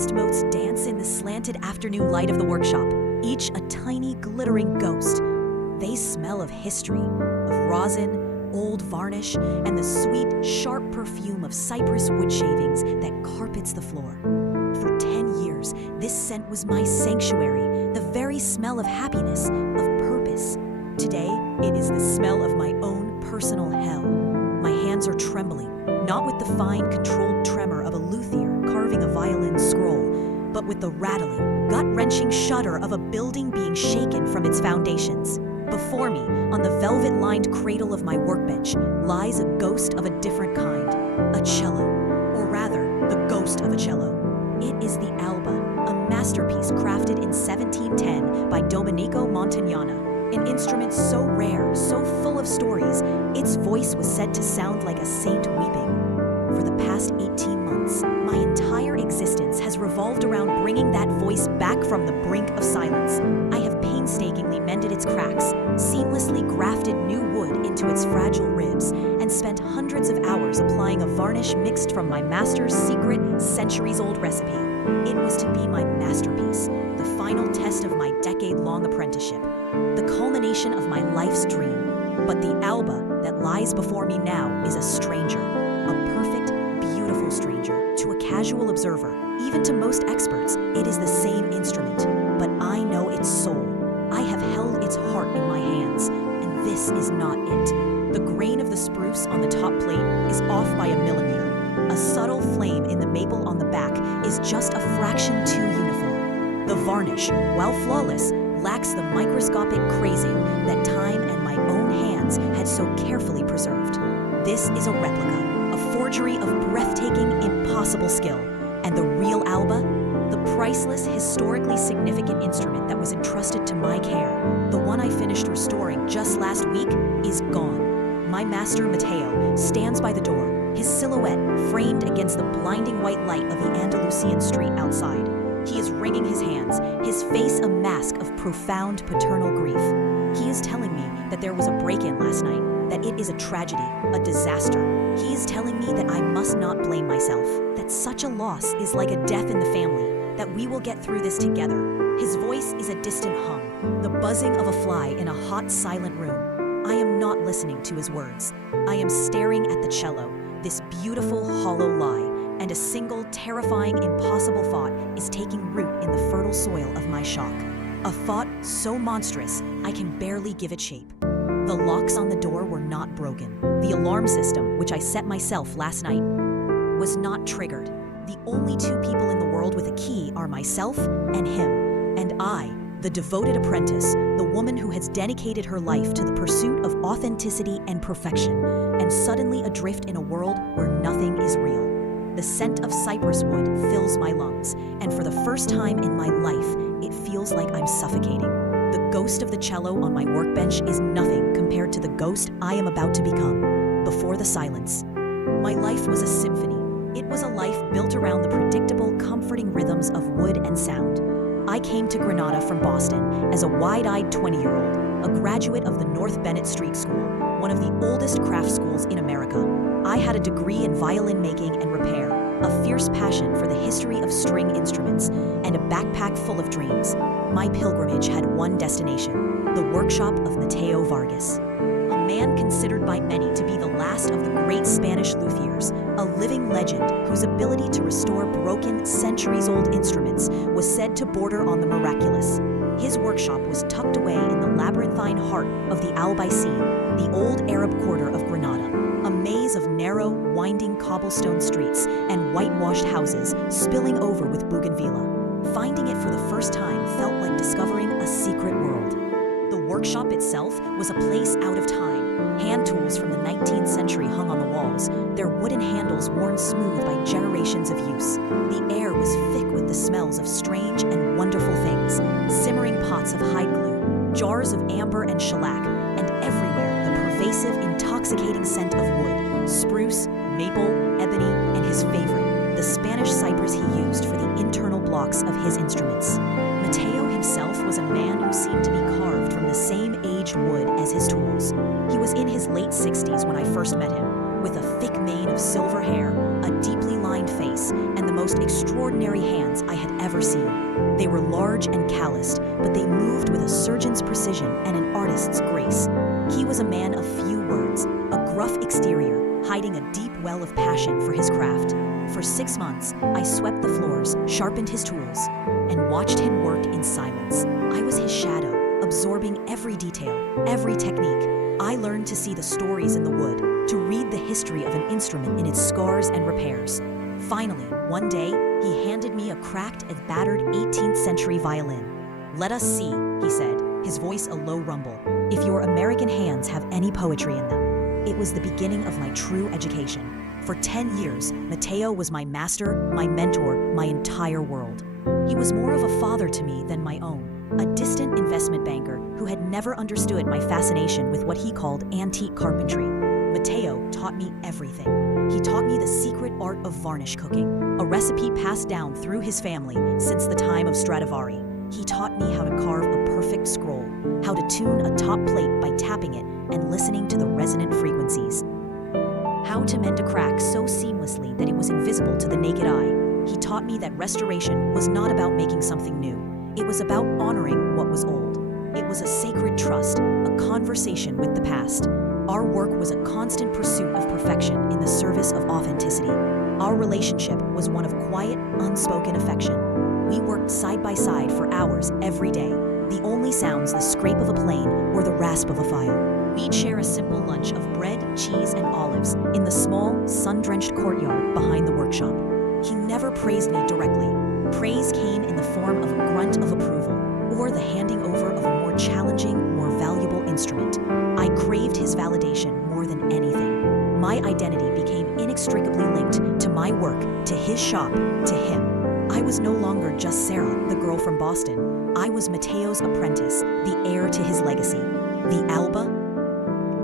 glassed motes dance in the slanted afternoon light of the workshop, each a tiny glittering ghost. They smell of history, of rosin, old varnish, and the sweet, sharp perfume of cypress wood shavings that carpets the floor. For 10 years, this scent was my sanctuary, the very smell of happiness, of purpose. Today, it is the smell of my own personal hell. My hands are trembling, not with the fine, controlled tremor of a luthier carving a violin scroll, but with the rattling, gut-wrenching shudder of a building being shaken from its foundations. Before me, on the velvet-lined cradle of my workbench, lies a ghost of a different kind, a cello, or rather, the ghost of a cello. It is the Alba, a masterpiece crafted in 1710 by Domenico Montagnana, an instrument so rare, so full of stories, its voice was said to sound like a saint weeping. For the past 18 months, my entire existence has revolved around bringing that voice back from the brink of silence. I have painstakingly mended its cracks, seamlessly grafted new wood into its fragile ribs, and spent hundreds of hours applying a varnish mixed from my master's secret, centuries-old recipe. It was to be my masterpiece, the final test of my decade-long apprenticeship, the culmination of my life's dream. But the Alba that lies before me now is a stranger, a perfect, beautiful stranger. To a casual observer, even to most experts, it is the same instrument, but I know its soul. I have held its heart in my hands, and this is not it. The grain of the spruce on the top plate is off by a millimeter. A subtle flame in the maple on the back is just a fraction too uniform. The varnish, while flawless, lacks the microscopic crazing that time and my own hands had so carefully preserved. This is a replica, a forgery of breathtaking, impossible skill. And the real Alba? The priceless, historically significant instrument that was entrusted to my care, the one I finished restoring just last week, is gone. My master, Matteo, stands by the door, his silhouette framed against the blinding white light of the Andalusian street outside. He is wringing his hands, his face a mask of profound paternal grief. He is telling me that there was a break-in last night, that it is a tragedy, a disaster. He is telling me that I must not blame myself, that such a loss is like a death in the family, that we will get through this together. His voice is a distant hum, the buzzing of a fly in a hot, silent room. I am not listening to his words. I am staring at the cello, this beautiful, hollow lie, and a single, terrifying, impossible thought is taking root in the fertile soil of my shock. A thought so monstrous, I can barely give it shape. The locks on the door were not broken. The alarm system, which I set myself last night, was not triggered. The only two people in the world with a key are myself and him. And I, the devoted apprentice, the woman who has dedicated her life to the pursuit of authenticity and perfection, and suddenly adrift in a world where nothing is real. The scent of cypress wood fills my lungs, and for the first time in my life, it feels like I'm suffocating. The ghost of the cello on my workbench is nothing compared to the ghost I am about to become. Before the silence, my life was a symphony. It was a life built around the predictable, comforting rhythms of wood and sound. I came to Granada from Boston as a wide-eyed 20-year-old, a graduate of the North Bennett Street School, one of the oldest craft schools in America. I had a degree in violin making and repair, a fierce passion for the history of string instruments, and a backpack full of dreams. My pilgrimage had one destination, the workshop of Mateo Vargas, a man considered by many to be the last of the great Spanish luthiers, a living legend whose ability to restore broken, centuries-old instruments was said to border on the miraculous. His workshop was tucked away in the labyrinthine heart of the Albaicin, the old Arab quarter of Granada, a maze of narrow, winding cobblestone streets and whitewashed houses spilling over with bougainvillea. Finding it for the first time felt like discovering a secret world. The workshop itself was a place out of time. Hand tools from the 19th century hung on the walls, their wooden handles worn smooth by generations of use. The air was thick with the smells of strange and wonderful things, simmering pots of hide glue, jars of amber and shellac, and everywhere the pervasive, intoxicating scent of wood, spruce, maple, ebony, and his favorite, the Spanish cypress he used for the internal blocks of his instruments. Mateo himself was a man who seemed to be carved from the same aged wood as his tools. He was in his late 60s when I first met him, with a thick mane of silver hair, a deeply lined face, and the most extraordinary hands hands I had ever seen. They were large and calloused, but they moved with a surgeon's precision and an artist's grace. He was a man of few words, a gruff exterior, hiding a deep well of passion for his craft. For 6 months, I swept the floors, sharpened his tools, and watched him work in silence. I was his shadow, absorbing every detail, every technique. I learned to see the stories in the wood, to read the history of an instrument in its scars and repairs. Finally, one day, he handed me a cracked and battered 18th century violin. "Let us see," he said, his voice a low rumble, "if your American hands have any poetry in them." It was the beginning of my true education. For 10 years, Matteo was my master, my mentor, my entire world. He was more of a father to me than my own, a distant investment banker who had never understood my fascination with what he called antique carpentry. Matteo taught me everything. He taught me the secret art of varnish cooking, a recipe passed down through his family since the time of Stradivari. He taught me how to carve a perfect scroll, how to tune a top plate by tapping it and listening to the resonant frequencies, how to mend a crack so seamlessly that it was invisible to the naked eye. He taught me that restoration was not about making something new. It was about honoring what was old. It was a sacred trust, a conversation with the past. Our work was a constant pursuit of perfection in the service of authenticity. Our relationship was one of quiet, unspoken affection. We worked side by side for hours every day. The only sounds the scrape of a plane or the rasp of a file. We'd share a simple lunch of bread, cheese, and olives in the small, sun-drenched courtyard behind the workshop. He never praised me directly. Praise came in the form of a grunt of approval, or the handing over of a more challenging, more valuable instrument. I craved his validation more than anything. My identity became inextricably linked to my work, to his shop, to him. I was no longer just Sarah, the girl from Boston. I was Matteo's apprentice, the heir to his legacy. The Alba?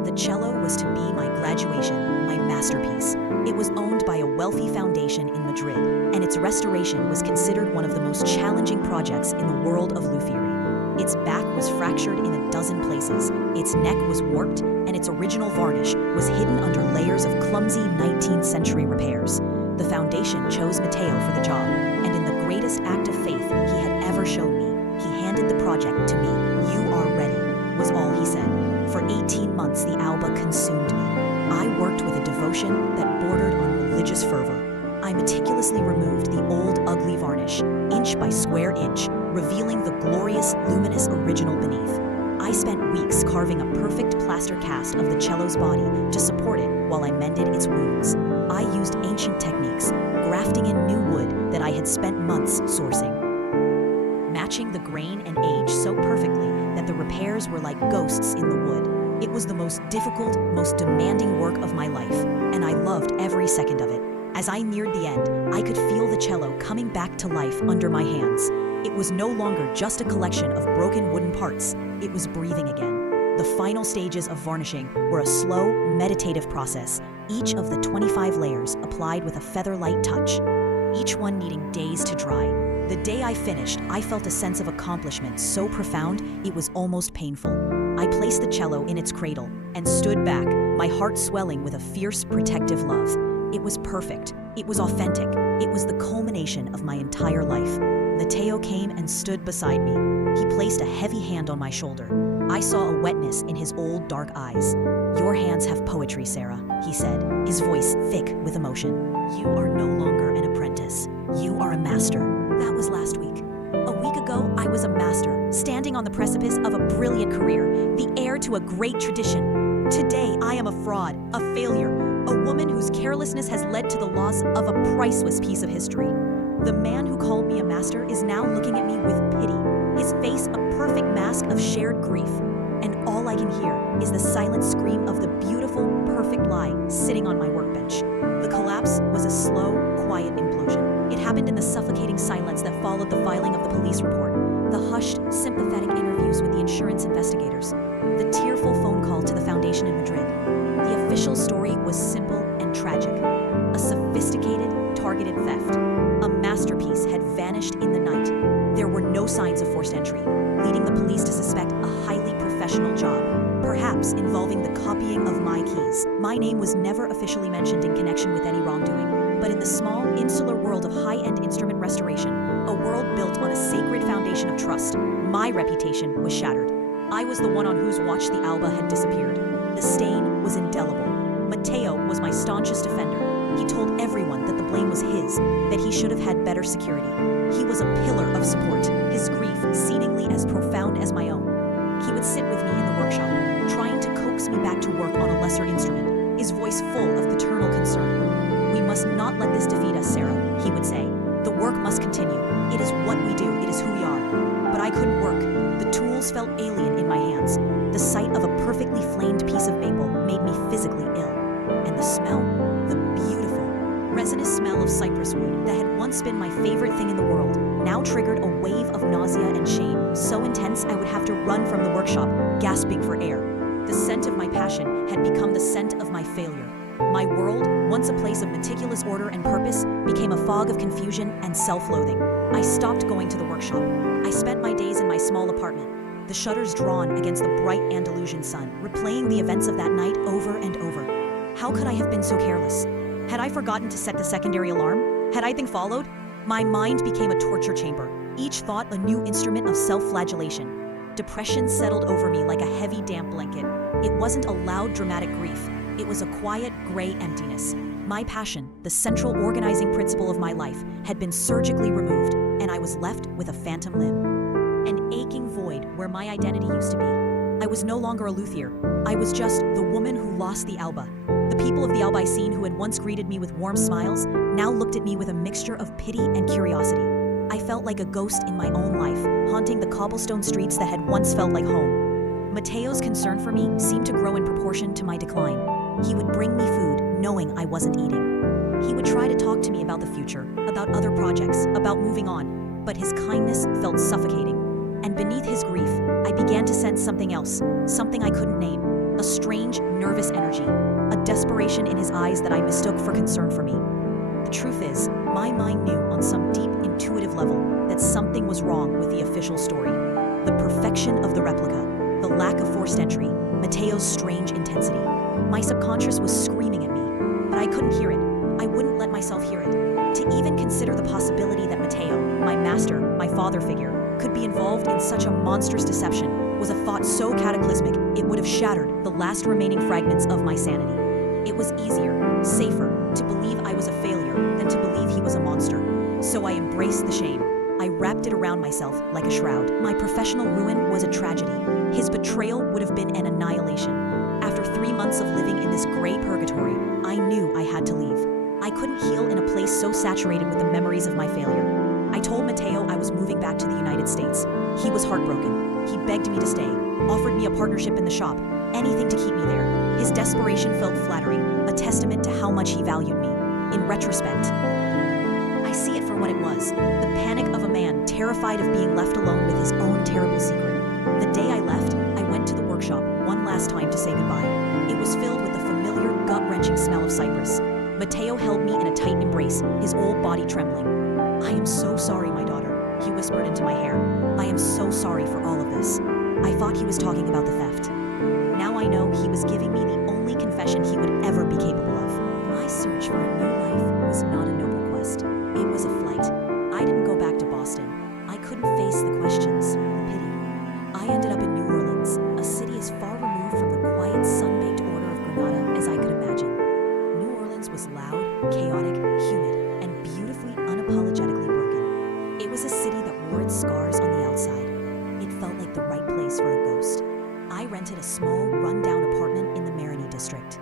The cello was to be my graduation, my masterpiece. It was owned by a wealthy foundation in Madrid, and its restoration was considered one of the most challenging projects in the world of Luthier. Its back was fractured in a dozen places, its neck was warped, and its original varnish was hidden under layers of clumsy 19th century repairs. The foundation chose Matteo for the job, and in the greatest act of faith he had ever shown me, he handed the project to me. "You are ready," was all he said. For 18 months, the Alba consumed me. I worked with a devotion that bordered on religious fervor. I meticulously removed the old, ugly varnish, inch by square inch, revealing the glorious, luminous original beneath. I spent weeks carving a perfect plaster cast of the cello's body to support it while I mended its wounds. I used ancient techniques, grafting in new wood that I had spent months sourcing, matching the grain and age so perfectly that the repairs were like ghosts in the wood. It was the most difficult, most demanding work of my life, and I loved every second of it. As I neared the end, I could feel the cello coming back to life under my hands. It was no longer just a collection of broken wooden parts, it was breathing again. The final stages of varnishing were a slow, meditative process, each of the 25 layers applied with a feather-light touch, each one needing days to dry. The day I finished, I felt a sense of accomplishment so profound it was almost painful. I placed the cello in its cradle and stood back, my heart swelling with a fierce, protective love. It was perfect. It was authentic. It was the culmination of my entire life. Matteo came and stood beside me. He placed a heavy hand on my shoulder. I saw a wetness in his old, dark eyes. "Your hands have poetry, Sarah," he said, his voice thick with emotion. "You are no longer an apprentice. You are a master." That was last week. A week ago, I was a master, standing on the precipice of a brilliant career, the heir to a great tradition. Today, I am a fraud, a failure, a woman whose carelessness has led to the loss of a priceless piece of history. The man who called me a master is now looking at me with pity, his face a perfect mask of shared grief. And all I can hear is the silent scream of the beautiful, perfect lie sitting on my workbench. The collapse was a slow, quiet implosion. It happened in the suffocating silence that followed the filing of the police report, the hushed, sympathetic interviews with the insurance investigators, the tearful phone call to the foundation in Madrid. The official story was simple and tragic. A sophisticated, targeted theft. A masterpiece had vanished in the night. There were no signs of forced entry, leading the police to suspect a highly professional job, perhaps involving the copying of my keys. My name was never officially mentioned in connection with any wrongdoing, but But in the small, insular world of high-end instrument restoration, a world built on a sacred foundation of trust, my reputation was shattered. I was the one on whose watch the Alba had disappeared. The stain was indelible. Matteo was my staunchest defender. He told everyone that the blame was his, that he should have had better security. He was a pillar of support, his grief seemingly as profound as my own. He would sit with me in the workshop, trying to coax me back to work on a lesser instrument, his voice full of paternal concern. "We must not let this defeat us, Sarah," he would say. "The work must continue. It is what we do, it is who we are." But I couldn't work. The tools felt alien in my hands. The sight of a perfectly flamed piece of maple made me physically ill. And the smell, the beautiful, resinous smell of cypress wood that had once been my favorite thing in the world, now triggered a wave of nausea and shame, so intense I would have to run from the workshop, gasping for air. The scent of my passion had become the scent of my failure. My world, once a place of meticulous order and purpose, became a fog of confusion and self-loathing. I stopped going to the workshop. I spent my days in my small apartment, the shutters drawn against the bright Andalusian sun, replaying the events of that night over and over. How could I have been so careless? Had I forgotten to set the secondary alarm? Had I been followed? My mind became a torture chamber, each thought a new instrument of self-flagellation. Depression settled over me like a heavy, damp blanket. It wasn't a loud, dramatic grief. It was a quiet, gray emptiness. My passion, the central organizing principle of my life, had been surgically removed, and I was left with a phantom limb. An aching void where my identity used to be. I was no longer a luthier. I was just the woman who lost the Alba. The people of the Alba scene who had once greeted me with warm smiles now looked at me with a mixture of pity and curiosity. I felt like a ghost in my own life, haunting the cobblestone streets that had once felt like home. Matteo's concern for me seemed to grow in proportion to my decline. He would bring me food, knowing I wasn't eating. He would try to talk to me about the future, about other projects, about moving on, but his kindness felt suffocating. And beneath his grief, I began to sense something else, something I couldn't name, a strange, nervous energy, a desperation in his eyes that I mistook for concern for me. The truth is, my mind knew on some deep, intuitive level that something was wrong with the official story. The perfection of the replica, the lack of forced entry, Matteo's strange intensity. My subconscious was screaming at me, but I couldn't hear it. I wouldn't let myself hear it. To even consider the possibility that Matteo, my master, my father figure, could be involved in such a monstrous deception was a thought so cataclysmic it would have shattered the last remaining fragments of my sanity. It was easier, safer, to believe I was a failure than to believe he was a monster. So I embraced the shame. I wrapped it around myself like a shroud. My professional ruin was a tragedy. His betrayal would have been an annihilation. After 3 months of living in this gray purgatory, I knew I had to leave. I couldn't heal in a place so saturated with the memories of my failure. I told Matteo I was moving back to the United States. He was heartbroken. He begged me to stay, offered me a partnership in the shop, anything to keep me there. His desperation felt flattering, a testament to how much he valued me. In retrospect, I see it for what it was, the panic of a man terrified of being left alone with his own terrible secret. The day I left, I went to the workshop one last time to say goodbye. It was filled with the familiar, gut-wrenching smell of cypress. Matteo held me in a tight embrace, his old body trembling. "I am so sorry, my daughter," he whispered into my hair. "I am so sorry for all of this." I thought he was talking about the theft. Now I know he was giving me the only confession he would ever be capable of. My search for a new life was not a noble quest. It was a flight. I didn't go back to Boston. I couldn't face the questions, the pity. I ended up in New Orleans, a city as far removed from the quiet, sun-baked order of Granada as I could imagine. New Orleans was loud, chaotic, humid, and beautifully unapologetically broken. It was a city that wore its scars on the outside. It felt like the right place for a ghost. I rented a small, run-down apartment in the Marigny district.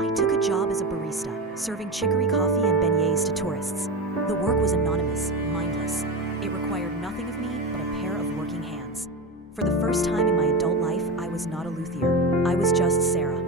I took a job as a barista, serving chicory coffee and beignets to tourists. The work was anonymous, mindless. It required nothing of me but a pair of working hands. For the first time in my adult life, I was not a luthier. I was just Sarah.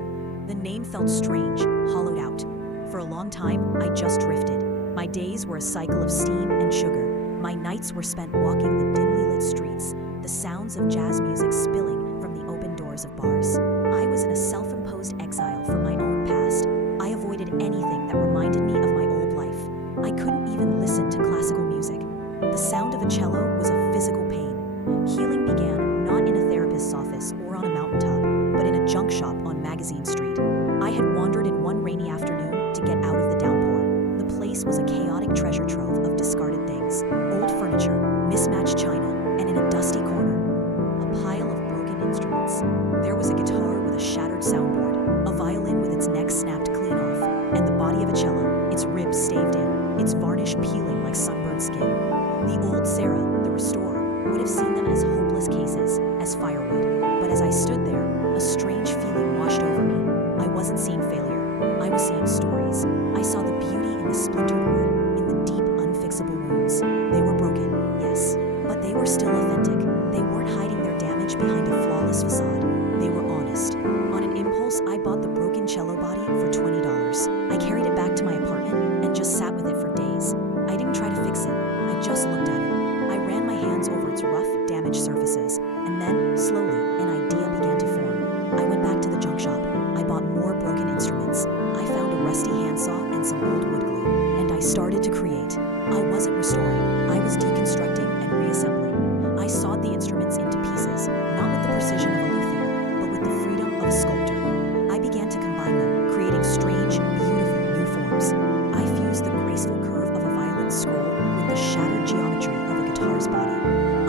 The name felt strange, hollowed out. For a long time, I just drifted. My days were a cycle of steam and sugar. My nights were spent walking the dimly lit streets, the sounds of jazz music spilling from the open doors of bars. I was in a self-imposed exile from my own past. I avoided anything that reminded me of my old life. I couldn't even listen to classical music. The sound of a cello was a physical pain. Healing began not in a therapist's office or on a mountaintop, but in a junk shop on Magazine Street. I had wandered in one rainy afternoon to get out of the downpour. The place was a mismatched china, and in a dusty corner, a pile of broken instruments. There was a guitar with a shattered soundboard, a violin with its neck snapped clean off, and the body of a cello, its ribs staved in, its varnish peeling like sunburned skin. The old Sarah, the restorer, would have seen them as hopeless cases, as firewood. But as I stood there, a strange feeling washed over me. I wasn't seeing failure. I was seeing stories. I saw the beauty in the splintered wood, in the deep, unfixable wounds. They were broken, yes, but they were still authentic. They weren't hiding their damage behind a flawless facade. They were honest. On an impulse, I bought the broken cello body for $20. I carried it back to my apartment and just sat with it for days. I didn't try to fix it. I just looked at it. I ran my hands over its rough, damaged surfaces, and then, slowly, an idea began to form. I went back to the junk shop. I bought more broken instruments. I found a rusty handsaw and some old wood glue, and I started to create. I wasn't restoring. I was deconstructing and reassembling. I sawed the instruments into pieces, not with the precision of a luthier, but with the freedom of a sculptor. I began to combine them, creating strange, beautiful new forms. I fused the graceful curve of a violin's scroll with the shattered geometry of a guitar's body.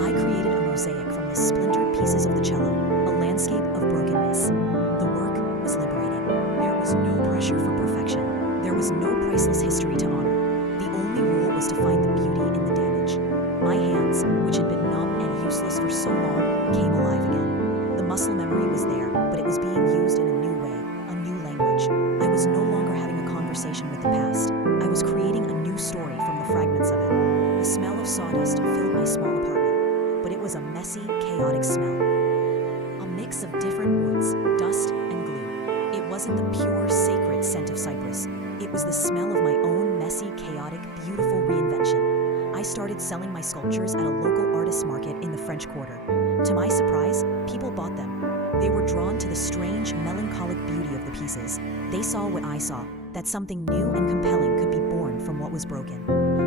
I created a mosaic from the splintered pieces of the cello, a landscape of brokenness. The work was liberating. There was no pressure for perfection. There was no priceless history to honor. The only rule was to find the beauty in the damage. My hands, which had been numb and useless for so long, came alive again. The muscle memory was there, but it was being used in a new way, a new language. I was no longer having a conversation with the past. I was creating a new story from the fragments of it. The smell of sawdust filled my small apartment, but it was a messy, chaotic smell. A mix of different woods, dust, and glue. It wasn't the pure, sacred scent of cypress. It was the smell of my own messy, chaotic, beautiful reinvention. I started selling my sculptures at a local artist's market in the French Quarter. To my surprise, people bought them. They were drawn to the strange, melancholic beauty of the pieces. They saw what I saw, that something new and compelling could be born from what was broken.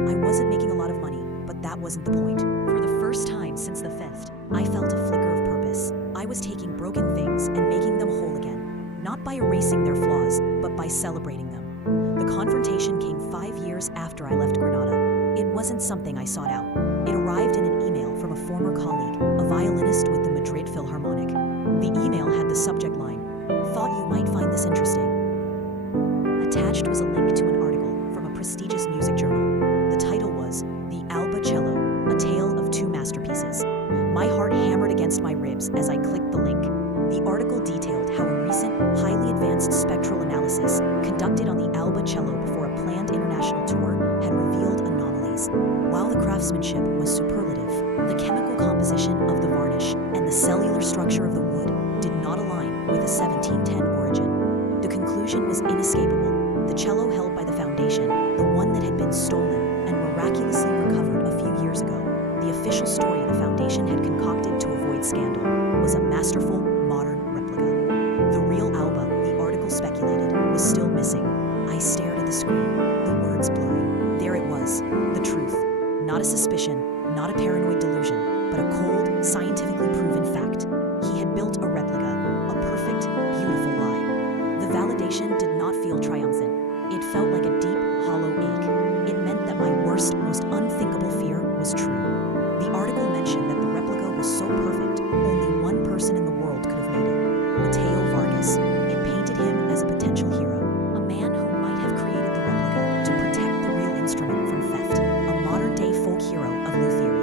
I wasn't making a lot of money, but that wasn't the point. For the first time since the theft, I felt a flicker of purpose. I was taking broken things and making them whole again, not by erasing their flaws, but by celebrating them. The confrontation came 5 years after I left Granada. It wasn't something I sought out. It arrived in an email from a former colleague, a violinist with the Madrid Philharmonic. The email had the subject line, "Thought you might find this interesting." Attached was a link to an article from a prestigious music journal. The title was "The Alba Cello, a Tale of Two Masterpieces." My heart hammered against my ribs as I clicked the link. The article detailed how a recent, highly advanced spectral analysis conducted on the Alba cello before a planned international tour had revealed anomalies. While the craftsmanship was superlative, the chemical composition of the varnish and the cellular structure of the wood did not align with a 1710 origin. The conclusion was inescapable. The cello held by the foundation, the one that had been stolen and miraculously recovered a few years ago, the official story the foundation had concocted to avoid scandal, was a masterful, modern replica. The real Alba, the article speculated, was still missing. I stared at the screen, the words blurring. There it was, the truth. Not a suspicion, not a paranoid delusion, but a cold, scientifically proven fact. He had built a replica, a perfect, beautiful lie. The validation did not feel triumphant. It felt like a deep, hollow ache. It meant that my worst, most unthinkable fear was true. The article mentioned that the replica was so perfect, only one person in the world could have made it. Mateo Vargas. It painted him as a potential hero, a man who might have created the replica to protect the real instrument from theft, a modern-day folk hero of Luthier.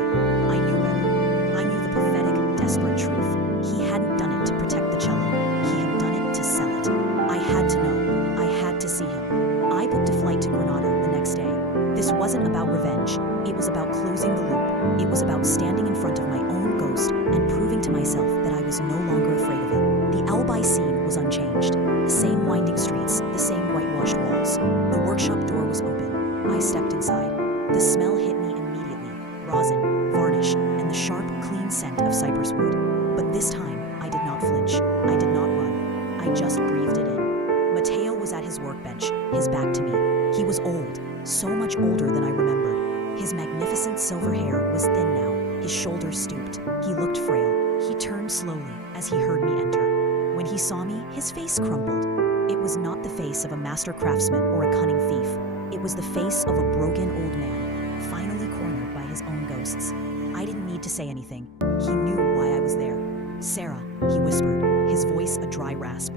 I knew better. I knew the pathetic, desperate truth. He hadn't done it to protect the cello. He had done it to sell it. I had to know. I had to see him. I booked a flight to Granada the next day. This wasn't about revenge. It was about closing the loop. It was about standing in front of my own ghost and proving to myself that I was no longer afraid of it. The Alba scene was unchanged. The same winding streets, the same whitewashed walls. The workshop door was open. I stepped inside. The smell hit me immediately. Rosin, varnish, and the sharp, clean scent of cypress wood. But this time, I did not flinch. I did not run. I just breathed it in. Mateo was at his workbench, his back to me. He was old, so much older than I remembered. His magnificent silver hair was thin now. His shoulders stooped. He looked frail. He turned slowly as he heard me enter. When he saw me, his face crumpled. It was not the face of a master craftsman or a cunning thief. It was the face of a broken old man, finally cornered by his own ghosts. I need to say anything. He knew why I was there. "Sarah," he whispered, his voice a dry rasp.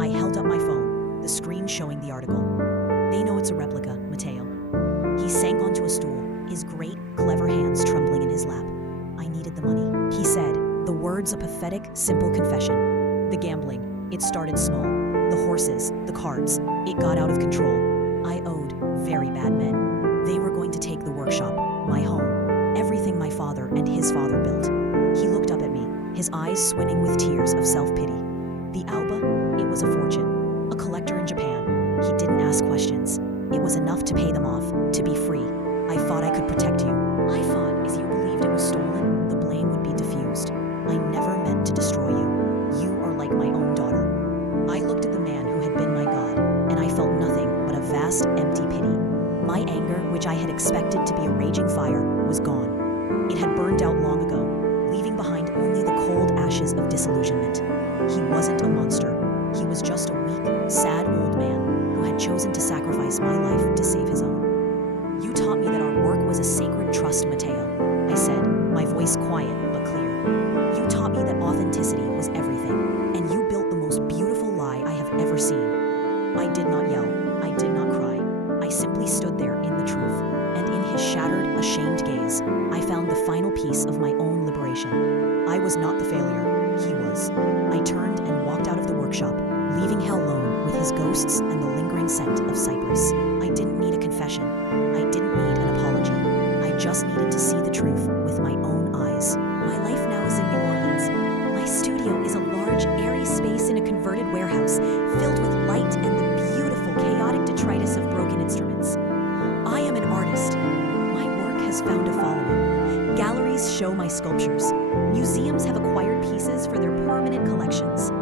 I held up my phone, the screen showing the article. "They know it's a replica, Matteo." He sank onto a stool, his great, clever hands trembling in his lap. "I needed the money," he said, the words a pathetic, simple confession. "The gambling, it started small. The horses, the cards, it got out of control. I owed very bad men. They were going to take the workshop, my home, everything my father and his father built." He looked up at me, his eyes swimming with tears of self-pity. "The Alba, it was a fortune. A collector in Japan. He didn't ask questions. It was enough to pay them off, to be free. I thought I could protect you. I thought, as you believed it was stolen, the blame would be diffused. I never meant to destroy you. You are like my own daughter." I looked at the man who had been my God, and I felt nothing but a vast, empty pity. My anger, which I had expected to be a raging fire, was gone. It had burned out long ago, leaving behind only the cold ashes of disillusionment. He wasn't a monster. He was just a weak, sad old man who had chosen to sacrifice my life to save his own. "You taught me that our work was a sacred trust, Matteo," I said, my voice quiet but clear. "You taught me that authenticity was everything, and you built the most beautiful lie I have ever seen." I did not yell. I did not cry. I simply stood there in the truth, and in his shattered, ashamed gaze, I found the final piece of my own liberation. I was not the failure. He was. I turned and walked out of the workshop, leaving hell alone with his ghosts and the lingering scent of cypress. I didn't need a confession. I didn't need an apology. I just needed to see the truth with my own eyes. My life now is in New Orleans. My studio is a large, airy space in a converted warehouse, filled with light and the beautiful, chaotic detritus of broken instruments. I am an artist. My work has found a following. Galleries show my sculptures. Museums have acquired pieces for their permanent collections.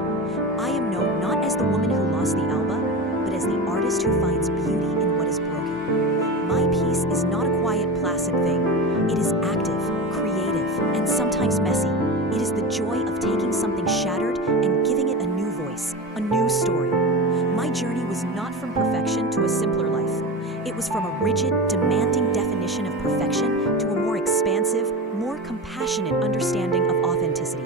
I am known not as the woman who lost the Alba, but as the artist who finds beauty in what is broken. My piece is not a quiet, placid thing. It is active, creative, and sometimes messy. It is the joy of taking something shattered and giving it a new voice, a new story. My journey was not from perfection to a simpler life. It was from a rigid, demanding definition of perfection to a more expansive, more compassionate understanding of authenticity.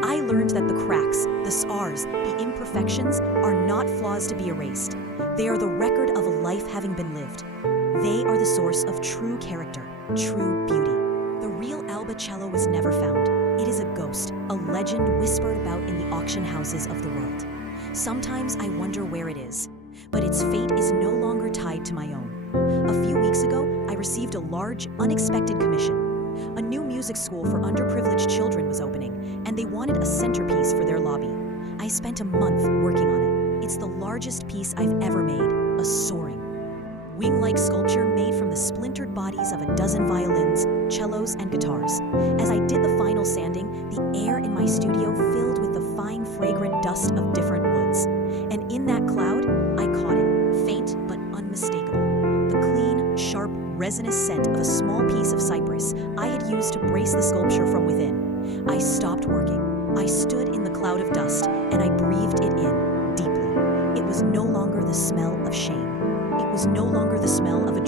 I learned that the cracks, the scars, the imperfections are not flaws to be erased. They are the record of a life having been lived. They are the source of true character, true beauty. The real Alba cello was never found. It is a ghost, a legend whispered about in the auction houses of the world. Sometimes I wonder where it is, but its fate is no longer tied to my own. A few weeks ago, I received a large, unexpected commission. A new music school for underprivileged children was opening, and they wanted a centerpiece for their lobby. I spent a month working on it. It's the largest piece I've ever made, a soaring, wing-like sculpture made from the splintered bodies of a dozen violins, cellos, and guitars. As I did the final sanding, the air in my studio filled with the fine, fragrant dust of different woods. And in that cloud, I caught it, faint but unmistakable. The clean, sharp, resinous scent of a small piece of cypress I had used to brace the sculpture from within. I stopped working. I stood in the cloud of dust, and I breathed it in, deeply. It was no longer the smell of shame. It was no longer the smell of a